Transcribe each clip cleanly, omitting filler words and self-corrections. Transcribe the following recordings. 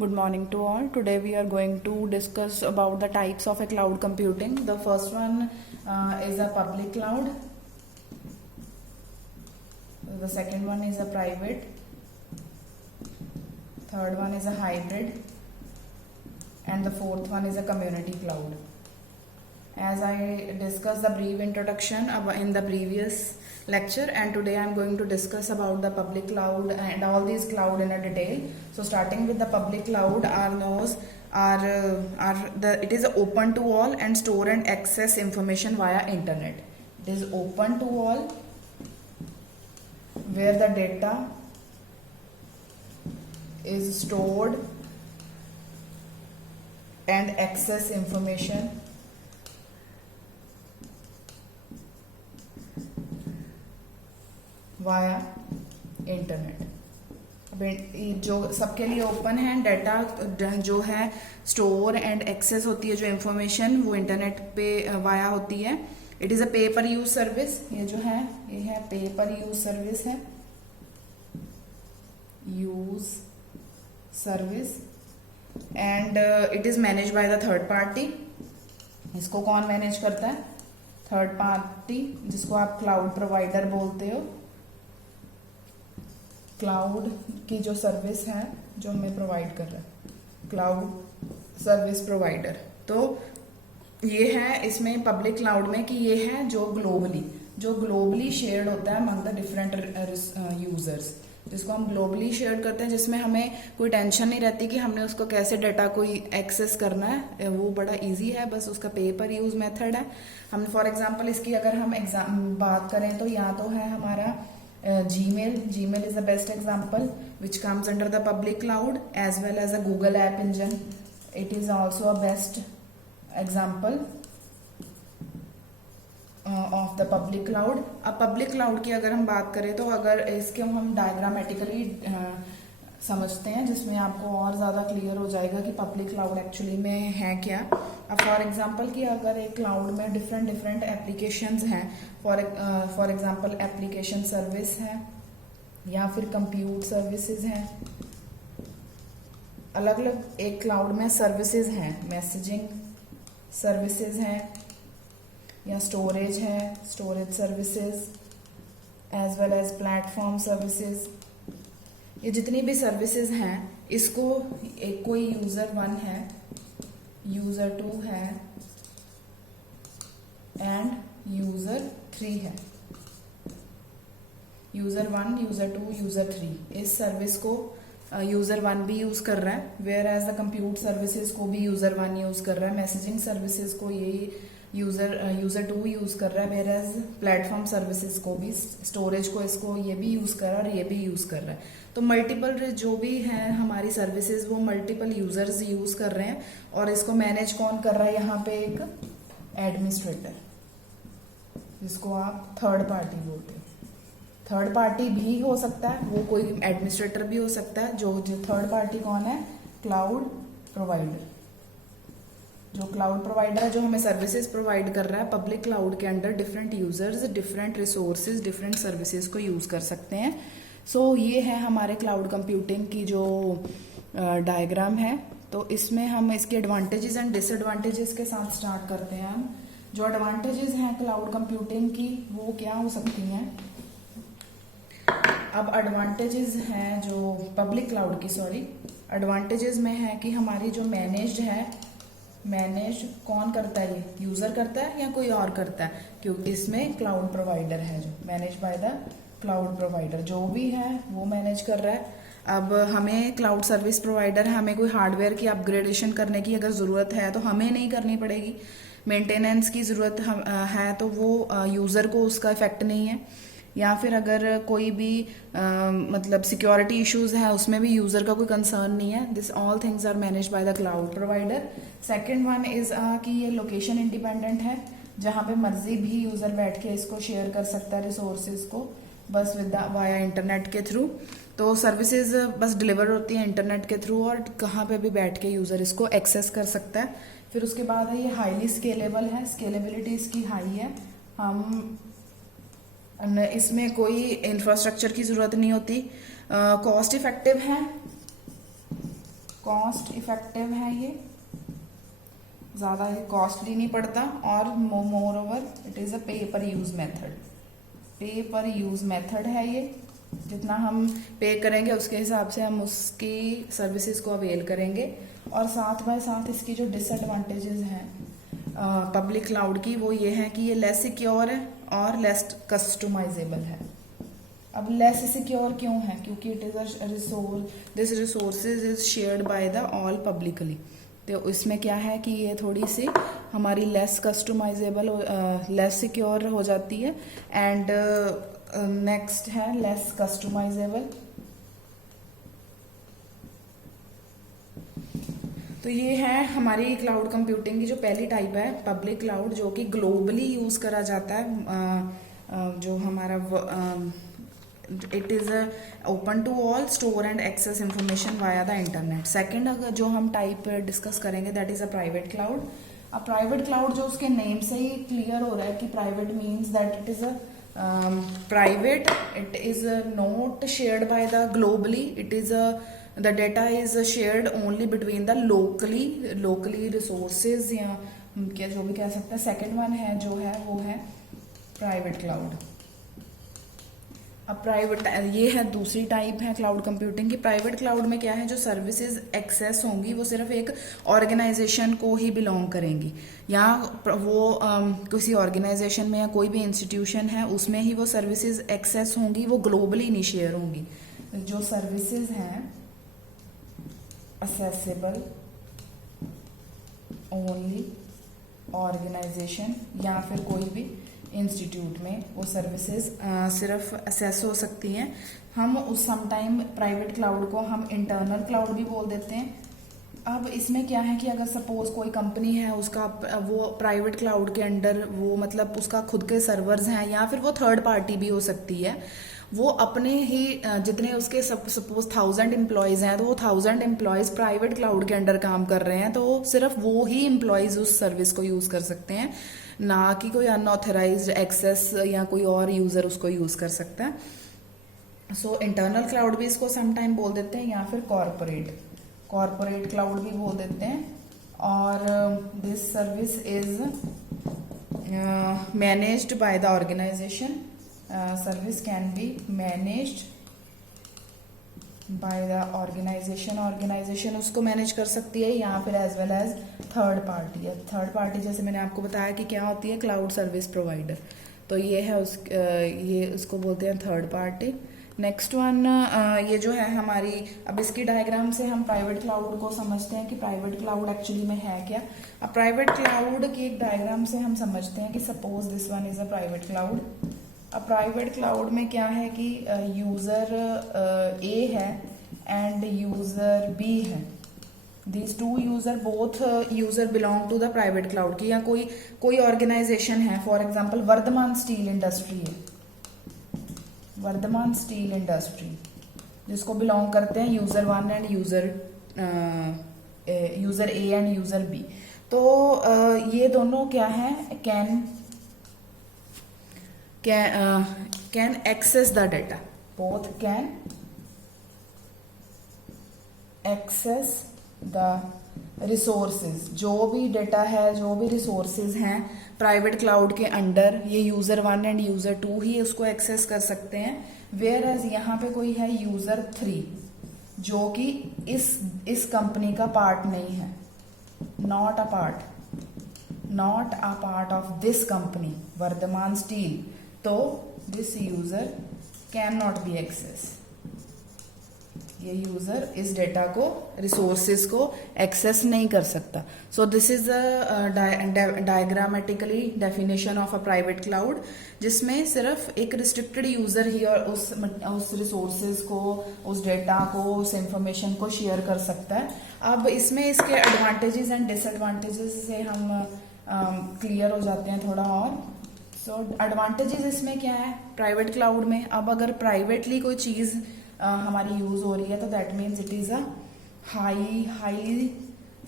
Good morning to all. Today we are going to discuss about the types of a cloud computing. The first one is a public cloud. The second one is a private. Third one is a hybrid. And the fourth one is a community cloud. As I discussed the brief introduction in the previous lecture, and today I am going to discuss about the public cloud and all these cloud in a detail. So starting with the public cloud it is open to all and store and access information via internet. It is open to all where the data is stored and access information via internet. जो सबके लिए open है, data जो है store and access होती है, जो information वो इंटरनेट पे वाया होती है. इट इज़ अ पे पर यूज सर्विस. ये जो है ये है पे पर यूज सर्विस है, use service. And it is manage by the third party. इसको कौन मैनेज करता है? थर्ड पार्टी, जिसको आप क्लाउड प्रोवाइडर बोलते हो. क्लाउड की जो सर्विस है जो हमें प्रोवाइड कर रहा है, क्लाउड सर्विस प्रोवाइडर. तो ये है इसमें पब्लिक क्लाउड में कि ये है जो ग्लोबली शेयर्ड होता है अमंग द डिफरेंट यूजर्स, जिसको हम ग्लोबली शेयर करते हैं, जिसमें हमें कोई टेंशन नहीं रहती कि हमने उसको कैसे डाटा कोई एक्सेस करना है. वो बड़ा इजी है, बस उसका पे पर यूज मेथड है. हम फॉर एग्जांपल इसकी अगर हम बात करें तो यहाँ तो है हमारा Gmail is the best example which comes under the public cloud, as well as a Google app engine. It is also a best example of the public cloud. अब public cloud की अगर हम बात करें तो अगर इसके हम डायग्रामेटिकली समझते हैं, जिसमें आपको और ज़्यादा क्लियर हो जाएगा कि पब्लिक क्लाउड एक्चुअली में है क्या. अब फॉर एग्जांपल कि अगर एक क्लाउड में डिफरेंट एप्लीकेशंस हैं, फॉर एग्जांपल एप्लीकेशन सर्विस है या फिर कंप्यूट सर्विसेज हैं, अलग अलग एक क्लाउड में सर्विसेज हैं, मैसेजिंग सर्विसेज हैं या स्टोरेज है, storage services as well as platform services. ये जितनी भी सर्विसेज हैं इसको एक कोई यूजर 1 है, यूजर 2 है एंड यूजर 3 है. यूजर 1, यूजर 2, यूजर 3 इस सर्विस को यूजर 1 भी यूज कर रहा है, where as the compute services को भी यूजर 1 यूज कर रहा है, मैसेजिंग सर्विसेज को ये यूजर 2 यूज कर रहा है, वेयर एज प्लेटफॉर्म सर्विसेज को भी, स्टोरेज को इसको ये भी यूज कर रहा है और ये भी यूज कर रहा है. तो मल्टीपल जो भी है हमारी सर्विसेज वो मल्टीपल यूजर्स यूज कर रहे हैं. और इसको मैनेज कौन कर रहा है? यहाँ पे एक एडमिनिस्ट्रेटर, जिसको आप थर्ड पार्टी बोलते हैं. थर्ड पार्टी भी हो सकता है, वो कोई एडमिनिस्ट्रेटर भी हो सकता है. जो थर्ड पार्टी कौन है? Cloud provider. जो क्लाउड प्रोवाइडर है जो हमें सर्विसेज प्रोवाइड कर रहा है पब्लिक क्लाउड के under, different users different resources different services को यूज कर सकते हैं. सो ये है हमारे क्लाउड कंप्यूटिंग की जो डायग्राम है. तो इसमें हम इसके एडवांटेजेस एंड डिसएडवांटेजेस के साथ स्टार्ट करते हैं. हम जो एडवांटेजेस हैं क्लाउड कंप्यूटिंग की वो क्या हो सकती हैं? अब एडवांटेजेस हैं जो पब्लिक क्लाउड की, एडवांटेजेस में है कि हमारी जो मैनेज कौन करता है? ये यूजर करता है या कोई और करता है? क्योंकि इसमें क्लाउड प्रोवाइडर है जो manage by the cloud provider, जो भी है वो मैनेज कर रहा है. अब हमें क्लाउड सर्विस प्रोवाइडर हमें कोई हार्डवेयर की अपग्रेडेशन करने की अगर ज़रूरत है तो हमें नहीं करनी पड़ेगी. मेंटेनेंस की ज़रूरत है तो वो यूज़र को उसका इफेक्ट नहीं है. या फिर अगर कोई भी मतलब सिक्योरिटी इश्यूज है उसमें भी यूज़र का कोई कंसर्न नहीं है. This all things are manage by the cloud provider. Second one is कि ये लोकेशन इंडिपेंडेंट है, जहाँ पे मर्जी भी यूज़र बैठ के इसको शेयर कर सकता है रिसोर्सेज को, बस वाया इंटरनेट के थ्रू. तो सर्विसेज बस डिलीवर होती है इंटरनेट के थ्रू और कहाँ पे भी बैठ के यूज़र इसको एक्सेस कर सकता है. फिर उसके बाद है ये हाईली स्केलेबल है, स्केलेबिलिटी इसकी हाई है. हम इसमें कोई इंफ्रास्ट्रक्चर की ज़रूरत नहीं होती. कॉस्ट इफेक्टिव है, कॉस्ट इफेक्टिव है, ये ज़्यादा कॉस्टली नहीं पड़ता, और more over it is a पे पर यूज़ मेथड, पे पर यूज़ मेथड है ये। जितना हम पे करेंगे उसके हिसाब से हम उसकी सर्विसेज को अवेल करेंगे। और साथ बाय साथ इसकी जो डिसएडवांटेजेस हैं पब्लिक क्लाउड की, वो ये है कि ये लेस सिक्योर है और लेस कस्टमाइजेबल है। अब लेस सिक्योर क्यों है? क्योंकि it is a resource, this resources is shared by the all publicly. तो इसमें क्या है कि ये थोड़ी सी हमारी लेस कस्टमाइजेबल, लेस सिक्योर हो जाती है। एंड नेक्स्ट है लेस कस्टमाइजेबल। तो ये है हमारी क्लाउड कंप्यूटिंग की जो पहली टाइप है, पब्लिक क्लाउड, जो कि ग्लोबली यूज़ करा जाता है। जो हमारा it is open to all, store and access information via the internet. Second अगर जो हम टाइप डिस्कस करेंगे that is a private cloud. अब प्राइवेट क्लाउड जो उसके नेम से ही क्लियर हो रहा है कि private means that it is a private, it is not shared by the globally, it is the data is shared only between the locally resources, या क्या जो भी कह सकते हैं। सेकेंड वन है जो है वो है प्राइवेट क्लाउड। अब प्राइवेट, ये है दूसरी टाइप है क्लाउड कंप्यूटिंग की। प्राइवेट क्लाउड में क्या है, जो सर्विसेज एक्सेस होंगी वो सिर्फ एक ऑर्गेनाइजेशन को ही बिलोंग करेंगी, या वो किसी ऑर्गेनाइजेशन में या कोई भी इंस्टीट्यूशन है उसमें ही वो सर्विसेज एक्सेस होंगी, वो ग्लोबली नहीं शेयर होंगी। जो सर्विसेज हैं असेसेबल ओनली ऑर्गेनाइजेशन या फिर कोई भी इंस्टीट्यूट में, वो सर्विसेज सिर्फ असेस हो सकती हैं। हम उस समटाइम प्राइवेट क्लाउड को हम इंटरनल क्लाउड भी बोल देते हैं। अब इसमें क्या है कि अगर सपोज कोई कंपनी है, उसका वो प्राइवेट क्लाउड के अंडर वो मतलब उसका खुद के सर्वर्स हैं, या फिर वो थर्ड पार्टी भी हो सकती है, वो अपने ही जितने उसके सपोज 1000 एम्प्लॉयज़ हैं, तो वो 1000 एम्प्लॉयज़ प्राइवेट क्लाउड के अंडर काम कर रहे हैं, तो सिर्फ वो ही एम्प्लॉयज़ उस सर्विस को यूज़ कर सकते हैं, ना कि कोई अनऑथराइज्ड एक्सेस या कोई और यूज़र उसको यूज़ कर सकता है। सो इंटरनल क्लाउड भी इसको समटाइम बोल देते हैं, या फिर कॉरपोरेट क्लाउड भी बोल देते हैं। और this service is managed by the organization. Service can be managed by the organization उसको मैनेज कर सकती है, या फिर as well as third party. Third party जैसे मैंने आपको बताया कि क्या होती है, क्लाउड सर्विस प्रोवाइडर। तो ये है ये उसको बोलते हैं थर्ड पार्टी। नेक्स्ट वन ये जो है हमारी, अब इसकी डायग्राम से हम प्राइवेट क्लाउड को समझते हैं कि प्राइवेट क्लाउड एक्चुअली में है क्या। अब प्राइवेट क्लाउड की एक डायग्राम से हम समझते हैं कि suppose this one is a private cloud. अब प्राइवेट क्लाउड में क्या है कि यूजर ए है एंड यूजर बी है। These two user both user belong to the private cloud की, या कोई ऑर्गेनाइजेशन है, for example Vardhman steel industry है, वर्धमान स्टील इंडस्ट्री, जिसको बिलोंग करते हैं user one and user A and user B. तो ये दोनों क्या है, can access the data, both can access the resources. जो भी डेटा है, जो भी रिसोर्सेज हैं प्राइवेट क्लाउड के अंडर, ये user one and user two ही उसको एक्सेस कर सकते हैं। वेयर एज यहाँ पे कोई है यूजर थ्री, जो कि इस कंपनी का पार्ट नहीं है, not a part of this company Vardhaman steel. तो this user can not be access. ये यूजर इस डेटा को, रिसोर्सेज को एक्सेस नहीं कर सकता। So this is a diagrammatically definition of a private cloud, जिसमें सिर्फ एक रिस्ट्रिक्टेड यूजर ही और उस रिसोर्सेज को, उस डेटा को, उस इंफॉर्मेशन को शेयर कर सकता है। अब इसमें इसके एडवांटेजेस एंड डिसएडवांटेजेस से हम क्लियर हो जाते हैं थोड़ा और। सो एडवांटेजेस इसमें क्या है प्राइवेट क्लाउड में, अब अगर प्राइवेटली कोई चीज़ हमारी यूज हो रही है तो that means it is a highly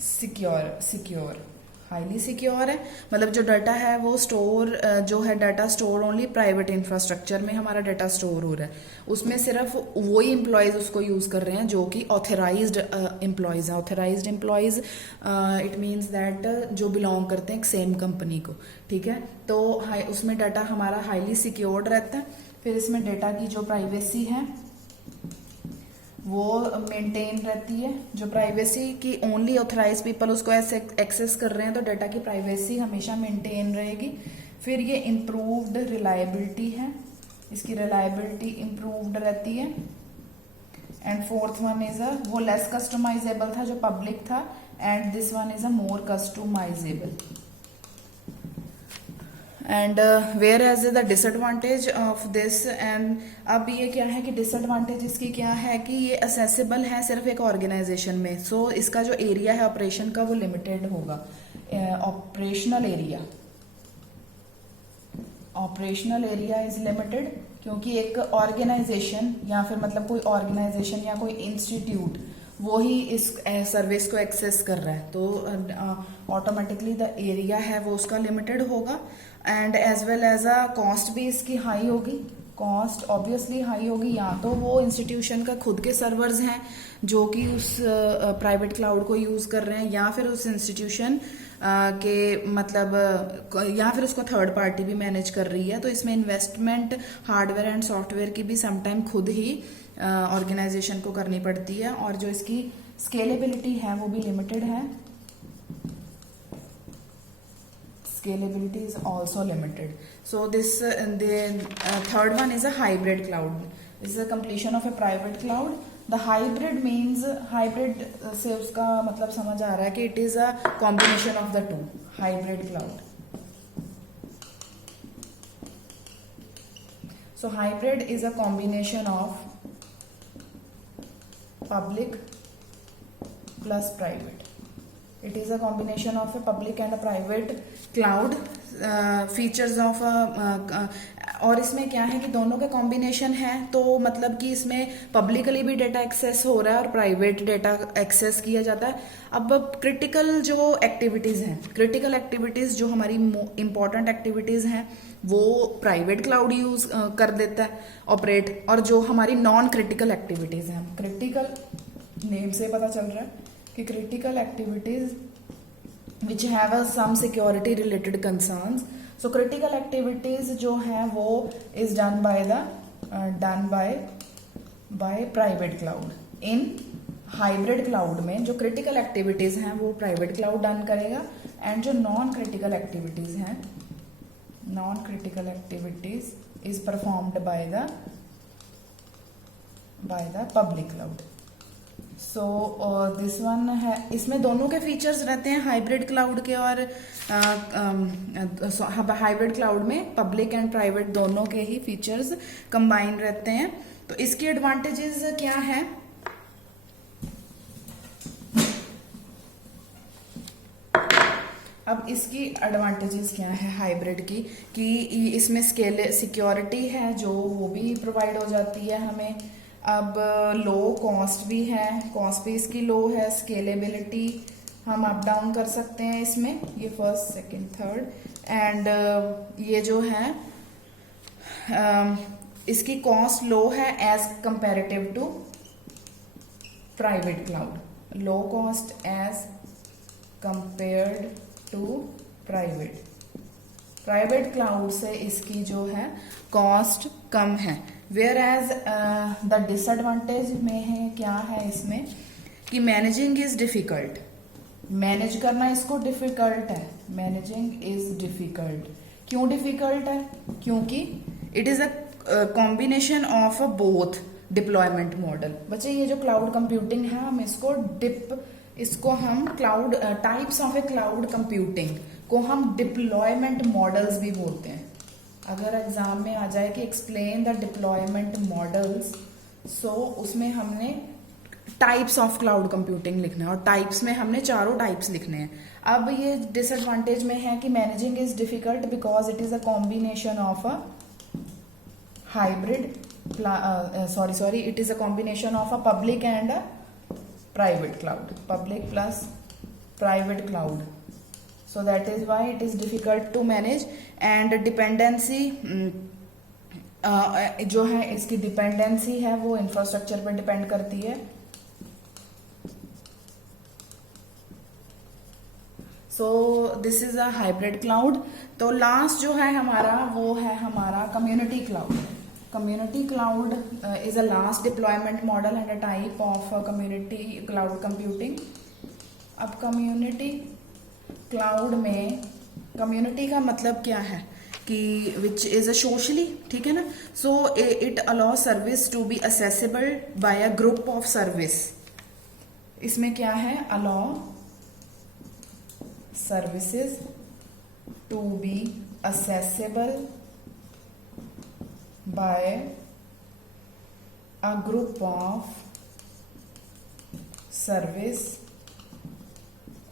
secure highly secure है, मतलब जो डाटा है वो स्टोर जो है data store only private infrastructure में हमारा डाटा स्टोर हो रहा है, उसमें सिर्फ वही एम्प्लॉयज उसको यूज कर रहे हैं जो कि ऑथराइज्ड एम्प्लॉयज हैं। Authorised employees it means that जो बिलोंग करते हैं एक सेम कंपनी को, ठीक है। तो उसमें डाटा हमारा हाईली सिक्योर्ड रहता है। फिर इसमें डाटा की जो प्राइवेसी है वो मेंटेन रहती है, जो प्राइवेसी की ओनली ऑथराइज पीपल उसको एक्सेस कर रहे हैं तो डाटा की प्राइवेसी हमेशा मेंटेन रहेगी। फिर ये इम्प्रूव्ड रिलायबिलिटी है, इसकी रिलायबिलिटी इम्प्रूव्ड रहती है। एंड फोर्थ वन इज वो लेस कस्टमाइजेबल था जो पब्लिक था, and this one is a more customizable. And where as the disadvantage of this, and अब ये क्या है कि डिसएडवांटेज इसकी क्या है कि ये असेसिबल है सिर्फ एक ऑर्गेनाइजेशन में। सो इसका जो एरिया है ऑपरेशन का वो लिमिटेड होगा। ऑपरेशनल एरिया इज लिमिटेड, क्योंकि एक ऑर्गेनाइजेशन या फिर मतलब कोई ऑर्गेनाइजेशन या कोई इंस्टीट्यूट वो ही इस सर्विस को एक्सेस कर रहा है, तो ऑटोमेटिकली द एरिया है वो उसका लिमिटेड होगा। And as well as a cost भी इसकी हाई होगी, कॉस्ट ऑब्वियसली हाई होगी। या तो वो इंस्टीट्यूशन का खुद के सर्वर्स हैं जो कि उस प्राइवेट क्लाउड को यूज कर रहे हैं, या फिर उस इंस्टीट्यूशन के मतलब या फिर उसको थर्ड पार्टी भी मैनेज कर रही है। तो इसमें इन्वेस्टमेंट हार्डवेयर एंड सॉफ्टवेयर की भी समटाइम खुद ही ऑर्गेनाइजेशन को करनी पड़ती है, और जो इसकी स्केलेबिलिटी है वो भी लिमिटेड है। Scalability is also limited. So this the third one is a hybrid cloud. This is a completion of a private cloud. The hybrid means hybrid से उसका मतलब समझ आ रहा है कि it is a combination of the two. Hybrid cloud. So hybrid is a combination of public plus private. It is a combination of a public and a private cloud. Features of और इसमें क्या है कि दोनों का combination है, तो मतलब कि इसमें पब्लिकली भी डेटा एक्सेस हो रहा है और प्राइवेट डेटा एक्सेस किया जाता है। अब क्रिटिकल जो एक्टिविटीज हैं, क्रिटिकल एक्टिविटीज जो हमारी इंपॉर्टेंट एक्टिविटीज हैं वो प्राइवेट क्लाउड यूज कर देता है ऑपरेट, और जो हमारी नॉन क्रिटिकल एक्टिविटीज हैं, क्रिटिकल नेम से पता चल रहा है कि critical activities which have some security related concerns. So critical activities जो है वो is done by private cloud. In hybrid cloud में जो critical activities हैं वो private cloud done करेगा, and जो non critical activities हैं, non critical activities is performed by the public cloud. So this one है, इसमें दोनों के फीचर्स रहते हैं हाइब्रिड क्लाउड के, और हाइब्रिड क्लाउड में पब्लिक एंड प्राइवेट दोनों के ही फीचर्स कंबाइन रहते हैं। तो इसकी एडवांटेजेस क्या है? अब इसकी एडवांटेजेस क्या है हाइब्रिड की, कि इसमें सिक्योरिटी है जो वो भी प्रोवाइड हो जाती है हमें। अब लो कॉस्ट भी है, कॉस्ट भी इसकी लो है, स्केलेबिलिटी हम अप डाउन कर सकते हैं इसमें, ये फर्स्ट सेकंड थर्ड, एंड ये जो है इसकी कॉस्ट लो है as comparative to private cloud, low cost as compared to private cloud से इसकी जो है कॉस्ट कम है। वेयर एज द डिसएडवांटेज में है क्या है इसमें कि मैनेजिंग इज डिफिकल्ट, मैनेज करना इसको डिफिकल्ट है, मैनेजिंग इज डिफिकल्ट। क्यों डिफिकल्ट है? क्योंकि it is a combination of both deployment model. बच्चे ये जो क्लाउड कंप्यूटिंग है हम इसको हम cloud types of A cloud computing को हम डिप्लॉयमेंट मॉडल्स भी बोलते हैं। अगर एग्जाम में आ जाए कि एक्सप्लेन द डिप्लॉयमेंट मॉडल्स, सो उसमें हमने टाइप्स ऑफ क्लाउड कंप्यूटिंग लिखना है, और टाइप्स में हमने चारों टाइप्स लिखने हैं। अब ये डिसएडवांटेज में है कि managing is difficult because it is a combination of a hybrid it is a combination of a public and a private cloud, public plus private cloud. So that is why it is difficult to manage. And dependency जो है इसकी dependency है वो infrastructure पर depend करती है. So this is a hybrid cloud. तो last जो है हमारा वो है हमारा community cloud. Community cloud is a last deployment model and a type of community cloud computing. अब कम्युनिटी क्लाउड में कम्युनिटी का मतलब क्या है कि विच इज अ सोशली, ठीक है ना. So it allow service to be accessible by a group of service. इसमें क्या है, allow services to be accessible by a group of service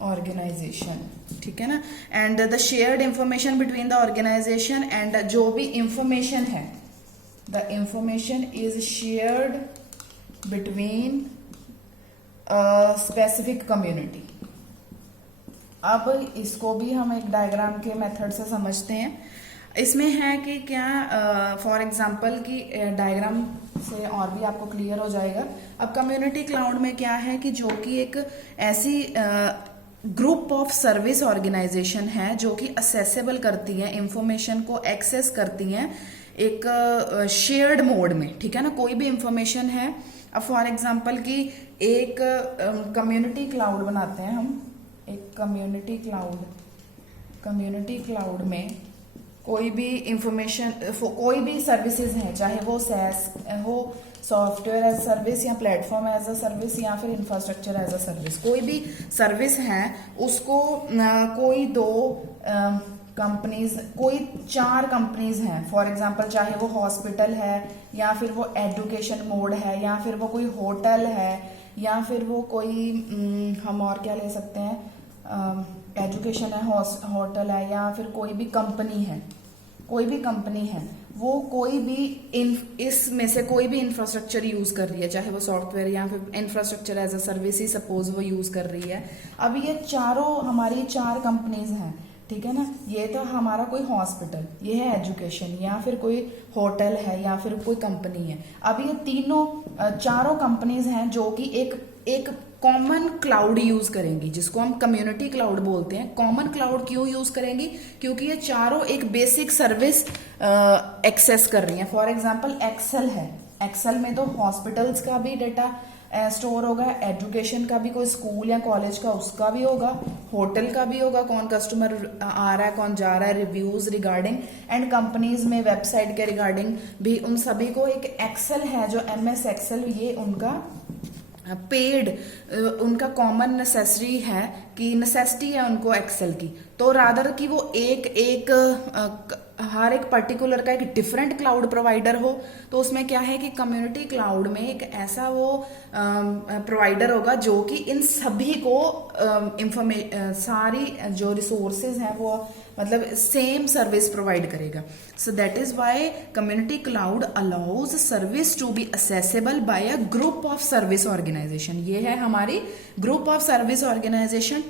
organization, ठीक है ना. And the shared information between the organization and जो भी information है, the information is shared between specific community. अब इसको भी हम एक डायग्राम के मेथड से समझते हैं. इसमें है कि क्या फॉर एग्जांपल की डायग्राम से और भी आपको क्लियर हो जाएगा. अब कम्युनिटी क्लाउड में क्या है कि जो कि एक ऐसी ग्रुप ऑफ सर्विस ऑर्गेनाइजेशन है जो कि असेसेबल करती है, इंफॉर्मेशन को एक्सेस करती हैं एक शेयर्ड मोड में, ठीक है ना. कोई भी इंफॉर्मेशन है, अब फॉर एग्जांपल कि एक कम्युनिटी क्लाउड बनाते हैं हम, एक कम्युनिटी क्लाउड में कोई भी इंफॉर्मेशन, कोई भी सर्विसेज हैं, चाहे वो सैस हो, सॉफ्टवेयर एज सर्विस या प्लेटफॉर्म एज अ सर्विस या फिर इंफ्रास्ट्रक्चर एज अ सर्विस, कोई भी सर्विस है उसको कोई दो कंपनीज, कोई 4 कंपनीज हैं फॉर एग्जांपल, चाहे वो हॉस्पिटल है या फिर वो एजुकेशन मोड है या फिर वो कोई होटल है या फिर वो कोई हम और क्या ले सकते हैं, एजुकेशन है, होटल है या फिर कोई भी कंपनी है, कोई भी कंपनी है, वो कोई भी इसमें से कोई भी इंफ्रास्ट्रक्चर यूज कर रही है, चाहे वो सॉफ्टवेयर या फिर इंफ्रास्ट्रक्चर एज अ सर्विस ही सपोज वो यूज कर रही है. अब ये चारों हमारी 4 कंपनीज हैं, ठीक है ना. ये तो हमारा कोई हॉस्पिटल, ये है एजुकेशन या फिर कोई होटल है या फिर कोई कंपनी है. अब ये चारों कंपनीज हैं जो कि एक कॉमन क्लाउड यूज करेंगी, जिसको हम कम्युनिटी क्लाउड बोलते हैं. कॉमन क्लाउड क्यों यूज करेंगी, क्योंकि ये चारों एक बेसिक सर्विस एक्सेस कर रही हैं. फॉर एग्जांपल एक्सेल है, एक्सेल में तो हॉस्पिटल्स का भी डेटा स्टोर होगा, एजुकेशन का भी, कोई स्कूल या कॉलेज का उसका भी होगा, होटल का भी होगा, कौन कस्टमर आ रहा है कौन जा रहा है, रिव्यूज रिगार्डिंग, एंड कंपनीज में वेबसाइट के रिगार्डिंग भी, उन सभी को एक एक्सेल है जो MS एक्सेल, ये उनका पेड, उनका कॉमन नेसेसरी है कि नेसेसिटी है उनको एक्सेल की. तो रादर कि वो हर एक पर्टिकुलर का एक डिफरेंट क्लाउड प्रोवाइडर हो, तो उसमें क्या है कि कम्युनिटी क्लाउड में एक ऐसा वो प्रोवाइडर होगा जो कि इन सभी को सारी जो रिसोर्सेज हैं वो मतलब सेम सर्विस प्रोवाइड करेगा. So that is why community cloud allows service to be accessible by a group of service organization. ये है हमारी group of service organization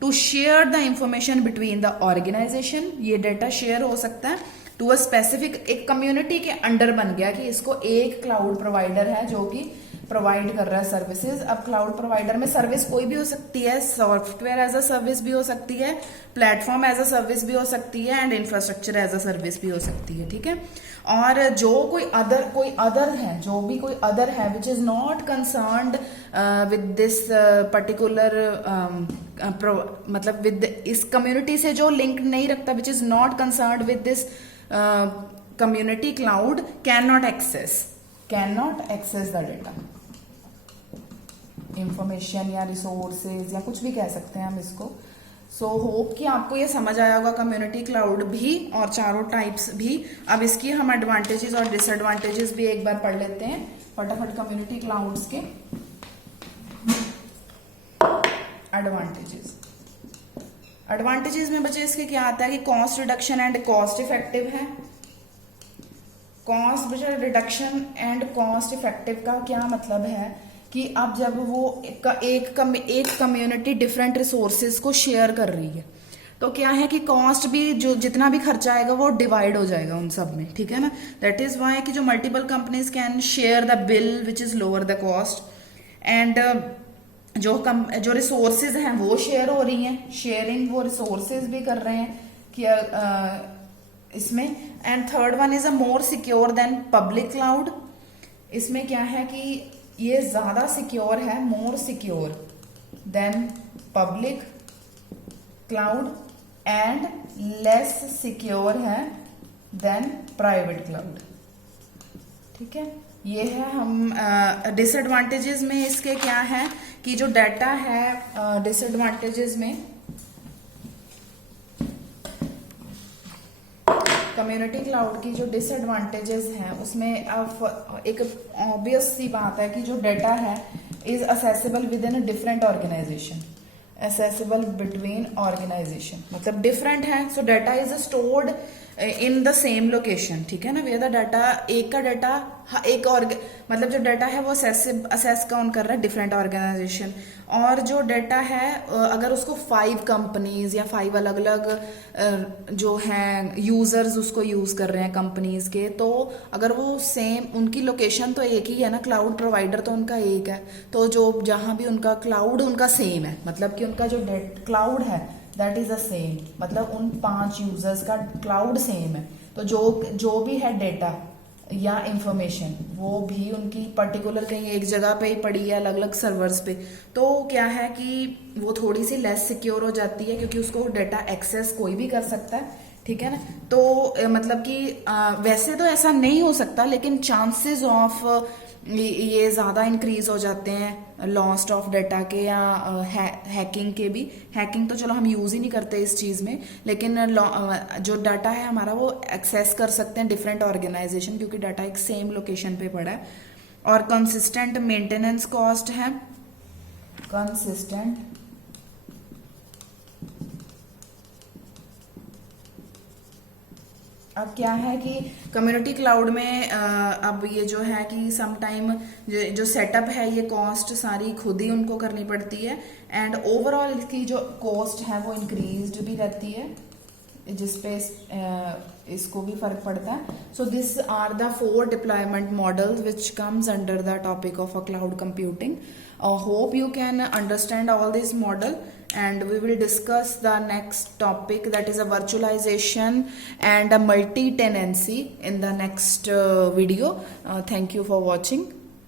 to share the information between the organization. ये data share हो सकता है to a specific, एक community के under बन गया कि इसको एक क्लाउड प्रोवाइडर है जो कि प्रोवाइड कर रहा है सर्विसेज. अब क्लाउड प्रोवाइडर में सर्विस कोई भी हो सकती है, सॉफ्टवेयर एज अ सर्विस भी हो सकती है, प्लेटफॉर्म एज अ सर्विस भी हो सकती है, and infrastructure as a service भी हो सकती है, ठीक है. और जो कोई अदर है, जो भी कोई अदर है which is not concerned with this particular, मतलब विद इस कम्युनिटी से जो लिंक नहीं रखता, which is not concerned with this community cloud, can not access the data, information या रिसोर्सेज या कुछ भी कह सकते हैं हम इसको. सो होप कि आपको ये समझ आया होगा कम्युनिटी क्लाउड भी और चारों टाइप्स भी. अब इसकी हम एडवांटेजेस और डिसएडवांटेजेस भी एक बार पढ़ लेते हैं फटाफट. कम्युनिटी क्लाउड्स के एडवांटेजेस में बच्चे इसके क्या आता है कि cost reduction and cost effective है. Cost reduction and cost effective का क्या मतलब है कि अब जब वो एक कम्युनिटी डिफरेंट रिसोर्सेज को शेयर कर रही है, तो क्या है कि कॉस्ट भी जो जितना भी खर्चा आएगा वो डिवाइड हो जाएगा उन सब में, ठीक है ना। दैट इज वाई कि जो multiple companies can share the bill which is lower the cost, and जो रिसोर्सेज हैं वो शेयर हो रही हैं, शेयरिंग वो रिसोर्सेज भी कर रहे हैं कि इसमें। And third one is a more secure than public cloud. इसमें क्या है कि ये ज्यादा सिक्योर है, more secure than public cloud and less secure है देन प्राइवेट क्लाउड, ठीक है। ये है हम डिसएडवांटेजेस में इसके क्या है कि जो डाटा है डिसएडवांटेजेस में कम्युनिटी क्लाउड की जो डिसएडवांटेजेस हैं उसमें अब एक ऑब्वियस सी बात है कि जो डाटा है is accessible within a different organization, accessible between organization, मतलब डिफरेंट है। So data is stored in the same location, ठीक है ना। वेयर द डाटा, एक का डाटा एक मतलब जो डाटा है वो असेस कौन कर रहा है, डिफरेंट ऑर्गेनाइजेशन। और जो डाटा है अगर उसको 5 कंपनीज या 5 अलग अलग जो हैं यूजर्स उसको यूज कर रहे हैं कंपनीज के, तो अगर वो सेम, उनकी लोकेशन तो एक ही है ना, क्लाउड प्रोवाइडर तो उनका एक है, तो जो जहां भी उनका क्लाउड उनका सेम है, मतलब कि उनका जो क्लाउड है दैट इज द सेम, मतलब उन 5 यूजर्स का क्लाउड सेम है। तो जो भी है डेटा या इंफॉर्मेशन वो भी उनकी पर्टिकुलर कहीं एक जगह पे ही पड़ी है अलग अलग सर्वर्स पे, तो क्या है कि वो थोड़ी सी लेस सिक्योर हो जाती है क्योंकि उसको डेटा एक्सेस कोई भी कर सकता है, ठीक है ना। तो मतलब कि वैसे तो ऐसा नहीं हो सकता, लेकिन चांसेस ऑफ ये ज्यादा इंक्रीज हो जाते हैं लॉस्ट ऑफ डाटा के या हैकिंग के भी। हैकिंग तो चलो हम यूज ही नहीं करते इस चीज में, लेकिन जो डाटा है हमारा वो एक्सेस कर सकते हैं डिफरेंट ऑर्गेनाइजेशन क्योंकि डाटा एक सेम लोकेशन पे पड़ा है। और कंसिस्टेंट मेंटेनेंस कॉस्ट है, कंसिस्टेंट अब क्या है कि कम्युनिटी क्लाउड में अब ये जो है कि सम टाइम जो सेटअप है ये कॉस्ट सारी खुद ही उनको करनी पड़ती है, एंड ओवरऑल इसकी जो कॉस्ट है वो इंक्रीज्ड भी रहती है, जिसपे इसको भी फर्क पड़ता है। So this are the 4 deployment models which comes under the topic of a cloud computing. Hope you can understand all this model, and we will discuss the next topic, that is a virtualization and a multi-tenancy in the next video. Thank you for watching.